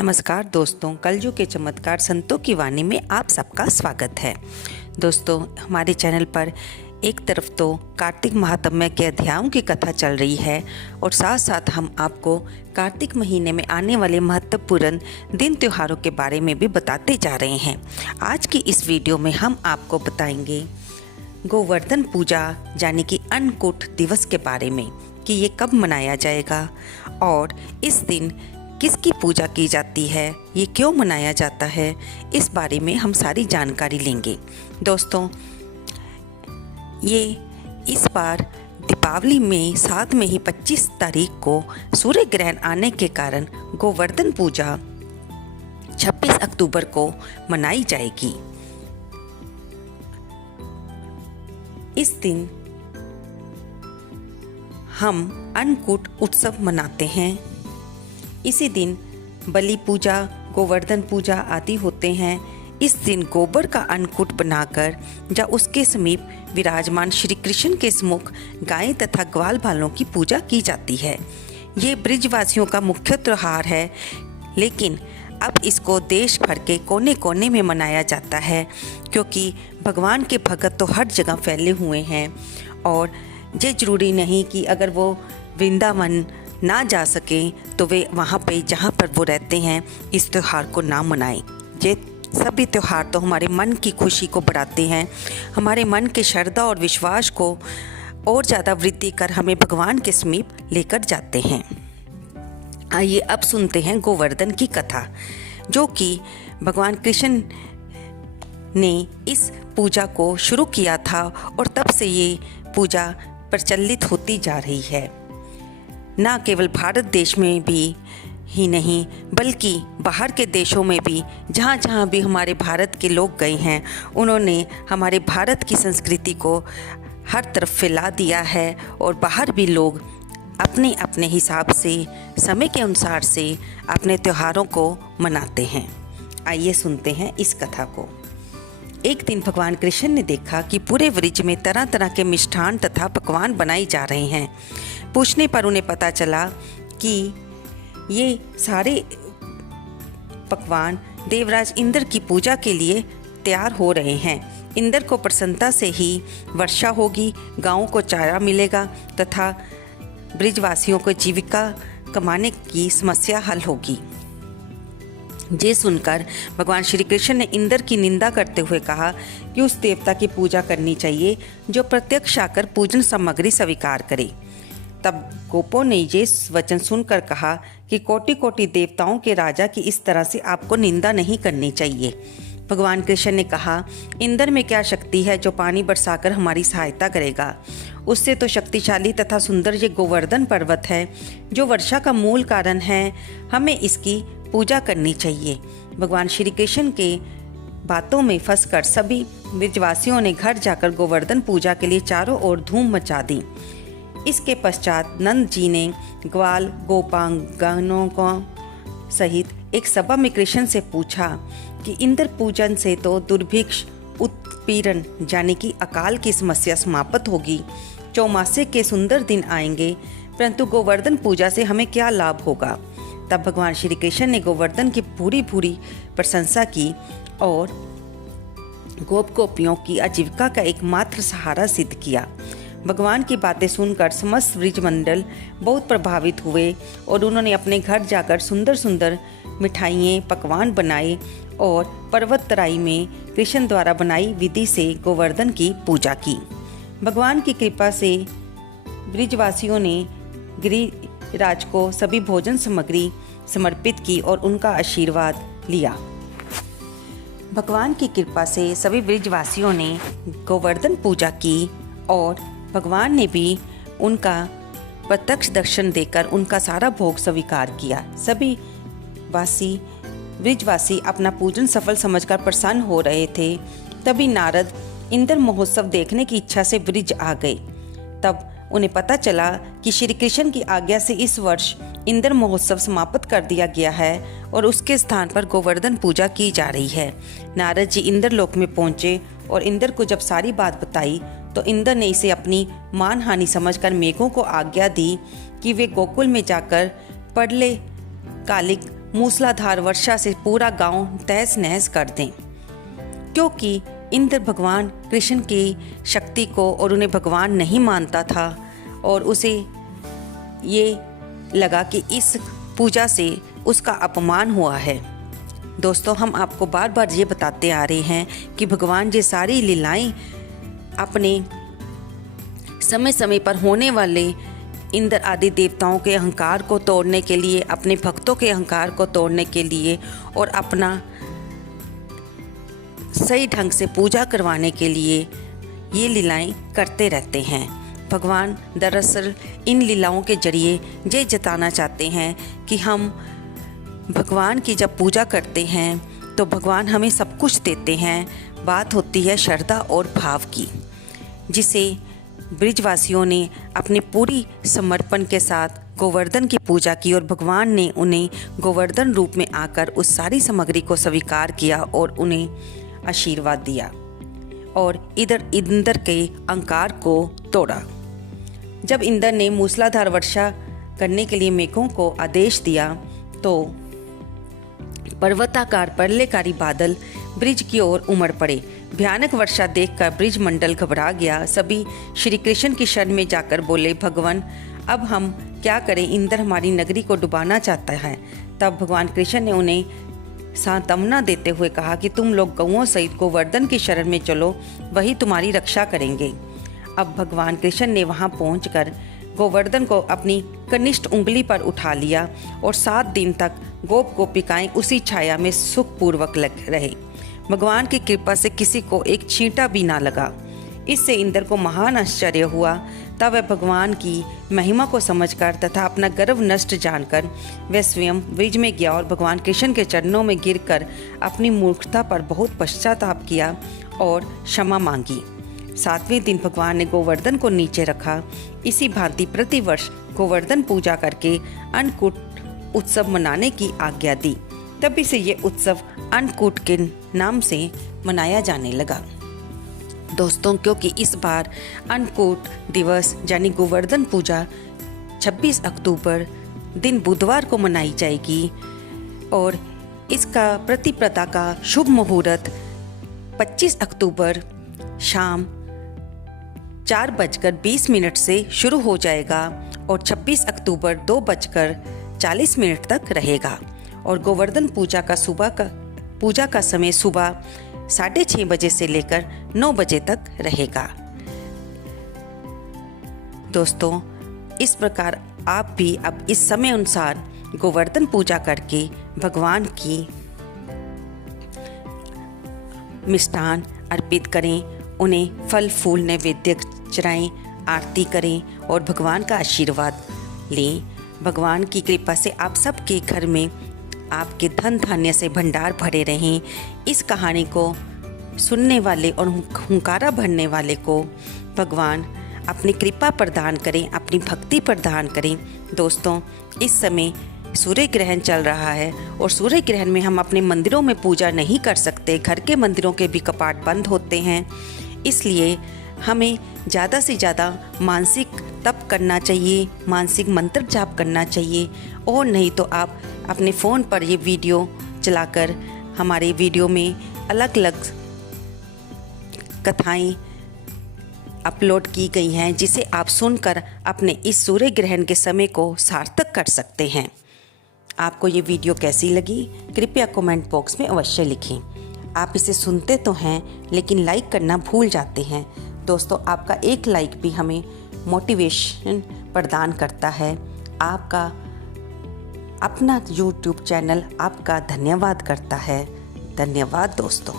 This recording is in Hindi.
नमस्कार दोस्तों, कलयुग के चमत्कार संतों की वाणी में आप सबका स्वागत है। दोस्तों, हमारे चैनल पर एक तरफ तो कार्तिक महात्म्य के अध्यायों की कथा चल रही है और साथ साथ हम आपको कार्तिक महीने में आने वाले महत्वपूर्ण दिन त्योहारों के बारे में भी बताते जा रहे हैं। आज की इस वीडियो में हम आपको बताएंगे गोवर्धन पूजा यानी कि अन्नकूट दिवस के बारे में कि ये कब मनाया जाएगा और इस दिन किसकी पूजा की जाती है, ये क्यों मनाया जाता है, इस बारे में हम सारी जानकारी लेंगे। दोस्तों, ये इस बार दीपावली में साथ में ही 25 तारीख को सूर्य ग्रहण आने के कारण गोवर्धन पूजा 26 अक्टूबर को मनाई जाएगी। इस दिन हम अन्नकूट उत्सव मनाते हैं। इसी दिन बलि पूजा, गोवर्धन पूजा आदि होते हैं। इस दिन गोबर का अन्नकूट बनाकर या उसके समीप विराजमान श्री कृष्ण के सम्मुख गाय तथा ग्वाल बालों की पूजा की जाती है। ये ब्रिजवासियों का मुख्य त्योहार है, लेकिन अब इसको देश भर के कोने कोने में मनाया जाता है, क्योंकि भगवान के भक्त तो हर जगह फैले हुए हैं और ये जरूरी नहीं कि अगर वो वृंदावन ना जा सकें तो वे वहाँ पे जहाँ पर वो रहते हैं इस त्यौहार को ना मनाएं। ये सभी त्यौहार तो हमारे मन की खुशी को बढ़ाते हैं, हमारे मन के श्रद्धा और विश्वास को और ज़्यादा वृद्धि कर हमें भगवान के समीप लेकर जाते हैं। आइए अब सुनते हैं गोवर्धन की कथा, जो कि भगवान कृष्ण ने इस पूजा को शुरू किया था और तब से ये पूजा प्रचलित होती जा रही है। ना केवल भारत देश में भी ही नहीं, बल्कि बाहर के देशों में भी जहाँ जहाँ भी हमारे भारत के लोग गए हैं, उन्होंने हमारे भारत की संस्कृति को हर तरफ फैला दिया है और बाहर भी लोग अपने अपने हिसाब से, समय के अनुसार से अपने त्योहारों को मनाते हैं। आइए सुनते हैं इस कथा को। एक दिन भगवान कृष्ण ने देखा कि पूरे वृक्ष में तरह तरह के मिष्ठान तथा पकवान बनाए जा रहे हैं। पूछने पर उन्हें पता चला कि ये सारे पकवान देवराज इंद्र की पूजा के लिए तैयार हो रहे हैं। इंद्र को प्रसन्नता से ही वर्षा होगी, गांवों को चारा मिलेगा तथा ब्रिजवासियों को जीविका कमाने की समस्या हल होगी। ये सुनकर भगवान श्री कृष्ण ने इंद्र की निंदा करते हुए कहा कि उस देवता की पूजा करनी चाहिए जो प्रत्यक्ष आकर पूजन सामग्री स्वीकार करे। तब गोपों ने ये वचन सुनकर कहा कि कोटि कोटि देवताओं के राजा की इस तरह से आपको निंदा नहीं करनी चाहिए। भगवान कृष्ण ने कहा, इंद्र में क्या शक्ति है जो पानी बरसाकर हमारी सहायता करेगा। उससे तो शक्तिशाली तथा सुंदर ये गोवर्धन पर्वत है जो वर्षा का मूल कारण है। हमें इसकी पूजा करनी चाहिए। भगवान श्री कृष्ण के बातों में फंसकर सभी ब्रजवासियों ने घर जाकर गोवर्धन पूजा के लिए चारों ओर धूम मचा दी। इसके पश्चात नंद जी ने ग्वाल गोपांगनों को सहित एक सभा में कृष्ण से पूछा कि इंद्र पूजन से तो दुर्भिक्ष, उत्पीड़न यानी कि अकाल की समस्या समाप्त होगी, चौमासे के सुंदर दिन आएंगे, परंतु गोवर्धन पूजा से हमें क्या लाभ होगा। तब भगवान श्री कृष्ण ने गोवर्धन की पूरी प्रशंसा की और गोप गोपियों की आजीविका का एकमात्र सहारा सिद्ध किया। भगवान की बातें सुनकर समस्त ब्रिजमंडल बहुत प्रभावित हुए और उन्होंने अपने घर जाकर सुंदर सुंदर मिठाइयाँ, पकवान बनाए और पर्वत तराई में कृष्ण द्वारा बनाई विधि से गोवर्धन की पूजा की। भगवान की कृपा से ब्रिजवासियों ने गिरिराज को सभी भोजन सामग्री समर्पित की और उनका आशीर्वाद लिया। भगवान की कृपा से सभी ब्रिजवासियों ने गोवर्धन पूजा की और भगवान ने भी उनका प्रत्यक्ष दर्शन देकर उनका सारा भोग स्वीकार किया। सभी ब्रिजवासी अपना पूजन सफल समझकर प्रसन्न हो रहे थे। तभी नारद इंद्र महोत्सव देखने की इच्छा से ब्रिज आ गए। तब उन्हें पता चला कि श्री कृष्ण की आज्ञा से इस वर्ष इंद्र महोत्सव समाप्त कर दिया गया है और उसके स्थान पर गोवर्धन पूजा की जा रही है। नारद जी इंद्र लोक में पहुंचे और इंद्र को जब सारी बात बताई तो इंद्र ने इसे अपनी मानहानि समझकर मेघों को आज्ञा दी कि वे गोकुल में जाकर पड़ले कालिक मूसलाधार वर्षा से पूरा गांव तहस नहस कर दें, क्योंकि इंद्र भगवान कृष्ण की शक्ति को और उन्हें भगवान नहीं मानता था और उसे ये लगा कि इस पूजा से उसका अपमान हुआ है। दोस्तों, हम आपको बार बार ये बताते आ रहे हैं कि भगवान ये सारी लीलाएं अपने समय समय पर होने वाले इंद्र आदि देवताओं के अहंकार को तोड़ने के लिए, अपने भक्तों के अहंकार को तोड़ने के लिए और अपना सही ढंग से पूजा करवाने के लिए ये लीलाएं करते रहते हैं। भगवान दरअसल इन लीलाओं के जरिए ये जताना चाहते हैं कि हम भगवान की जब पूजा करते हैं तो भगवान हमें सब कुछ देते हैं। बात होती है श्रद्धा और भाव की, जिसे ब्रिजवासियों ने अपने पूरी समर्पण के साथ गोवर्धन की पूजा की और भगवान ने उन्हें गोवर्धन रूप में आकर उस सारी सामग्री को स्वीकार किया और उन्हें आशीर्वाद दिया और इधर इंद्र के अहंकार को तोड़ा। जब इंद्र ने मूसलाधार वर्षा करने के लिए मेघों को आदेश दिया तो पर्वताकार प्रलयकारी बादल ब्रिज की ओर उमड़ पड़े। भयानक वर्षा देखकर ब्रिज मंडल घबरा गया। सभी श्री कृष्ण की शरण में जाकर बोले, भगवान अब हम क्या करें, इंद्र हमारी नगरी को डुबाना चाहता है। तब भगवान कृष्ण ने उन्हें सांत्वना देते हुए कहा कि तुम लोग गौओं सहित गोवर्धन की शरण में चलो, वही तुम्हारी रक्षा करेंगे। अब भगवान कृष्ण ने वहां पहुंचकर गोवर्धन को अपनी कनिष्ठ उंगली पर उठा लिया और 7 दिन तक गोप गोपिकाएं उसी छाया में सुखपूर्वक रहे। भगवान की कृपा से किसी को एक छींटा भी ना लगा। इससे इंद्र को महान आश्चर्य हुआ। तब वह भगवान की महिमा को समझकर तथा अपना गर्व नष्ट जानकर वह स्वयं ब्रिज में गया और भगवान कृष्ण के चरणों में गिरकर अपनी मूर्खता पर बहुत पश्चाताप किया और क्षमा मांगी। 7वें दिन भगवान ने गोवर्धन को नीचे रखा। इसी भांति प्रतिवर्ष गोवर्धन पूजा करके अन्नकूट उत्सव मनाने की आज्ञा दी। तभी से ये उत्सव अन्नकूट के नाम से मनाया जाने लगा। दोस्तों, क्योंकि इस बार अन्नकूट दिवस यानी गोवर्धन पूजा 26 अक्टूबर दिन बुधवार को मनाई जाएगी और इसका प्रतिपदा का शुभ मुहूर्त 25 अक्टूबर शाम 4:20 से शुरू हो जाएगा और 26 अक्टूबर 2:40 तक रहेगा और गोवर्धन पूजा का समय सुबह 6:30 बजे से लेकर 9 बजे तक रहेगा। दोस्तों, इस प्रकार आप भी अब इस समय अनुसार गोवर्धन पूजा करके भगवान की मिष्ठान अर्पित करें, उन्हें फल फूल नैवेद्य चढ़ाएं, आरती करें और भगवान का आशीर्वाद लें। भगवान की कृपा से आप सबके घर में आपके धन धान्य से भंडार भरे रहें। इस कहानी को सुनने वाले और हुंकारा भरने वाले को भगवान अपनी कृपा प्रदान करें, अपनी भक्ति प्रदान करें। दोस्तों, इस समय सूर्य ग्रहण चल रहा है और सूर्य ग्रहण में हम अपने मंदिरों में पूजा नहीं कर सकते। घर के मंदिरों के भी कपाट बंद होते हैं। इसलिए हमें ज़्यादा से ज़्यादा मानसिक तप करना चाहिए, मानसिक मंत्र जाप करना चाहिए और नहीं तो आप अपने फ़ोन पर ये वीडियो चलाकर हमारे वीडियो में अलग अलग कथाएं अपलोड की गई हैं, जिसे आप सुनकर अपने इस सूर्य ग्रहण के समय को सार्थक कर सकते हैं। आपको ये वीडियो कैसी लगी कृपया कमेंट बॉक्स में अवश्य लिखें। आप इसे सुनते तो हैं लेकिन लाइक करना भूल जाते हैं। दोस्तों, आपका एक लाइक भी हमें मोटिवेशन प्रदान करता है। आपका अपना YouTube चैनल आपका धन्यवाद करता है। धन्यवाद दोस्तों।